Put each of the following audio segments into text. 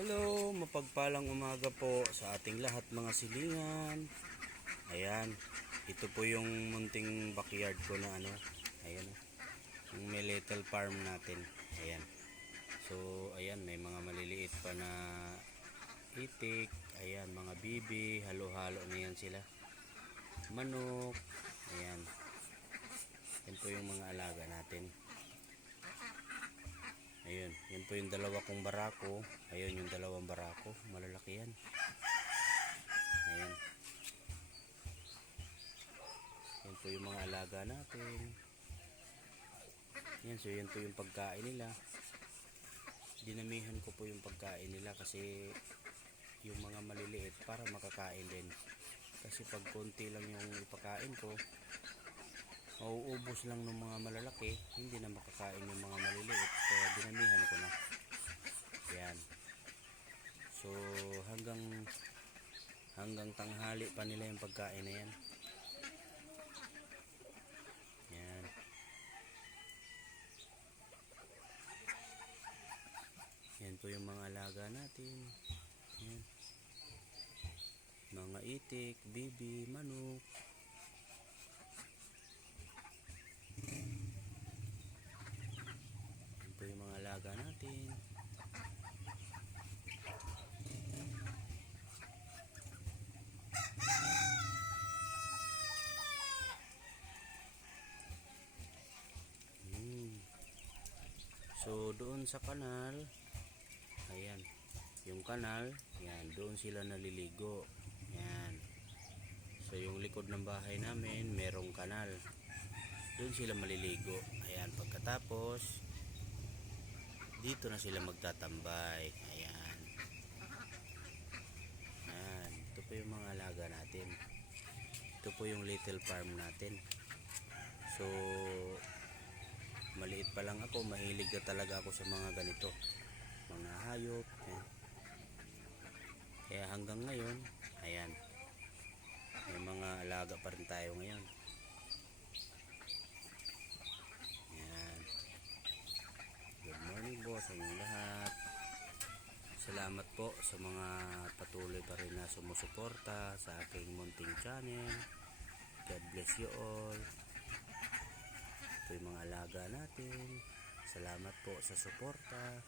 Hello, mapagpalang umaga po sa ating lahat mga silingan. Ayan, ito po yung munting backyard ko na ano. Ayan, yung may little farm natin. Ayan. So, ayan, may mga maliliit pa na itik. Ayan, mga bibi, halo-halo na yan sila. Manok. Ayan. Yan po yung mga alaga natin. Ayun, yan po yung dalawa kong barako. Ayun yung dalawang barako, malalaki yan. Ayan. Yan po yung mga alaga natin. Yan, so yan po yung pagkain nila. Dinamihan ko po yung pagkain nila kasi yung mga maliliit para makakain din. Kasi pag konti lang yung ipakain ko, mauubos lang ng mga malalaki, hindi na makakain yung mga maliliit. Kaya dinamihan ko na. Yan. So hanggang tanghali pa nila yung pagkain na yan. Yan. Yan po yung mga alaga natin. Yan. Mga itik, bibi, manok. Yan po yung mga alaga natin. So doon sa kanal, ayan, yung kanal, yan, doon sila naliligo. Yan. So yung likod ng bahay namin, merong kanal. Doon sila maliligo. Ayan, pagkatapos dito na sila magtatambay. Ayan. Ayan, ito po yung mga alaga natin. Ito po yung little farm natin. So maliit pa lang ako, mahilig na talaga ako sa mga ganito, mga hayop. Ayan. Kaya hanggang ngayon, ayan, may mga alaga pa rin tayo ngayon. Ayan. Good morning po sa inyong lahat. Salamat po sa mga patuloy pa rin na sumusuporta sa aking munting channel. God bless you all. Ito yung mga alaga natin. Salamat po sa suporta.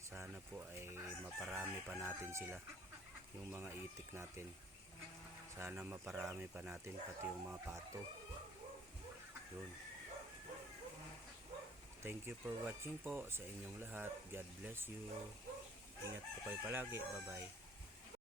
Sana po ay maparami pa natin sila, yung mga itik natin. Sana maparami pa natin, pati yung mga pato. Yun. Thank you for watching po sa inyong lahat. God bless you. Ingat po kayo palagi. Bye bye.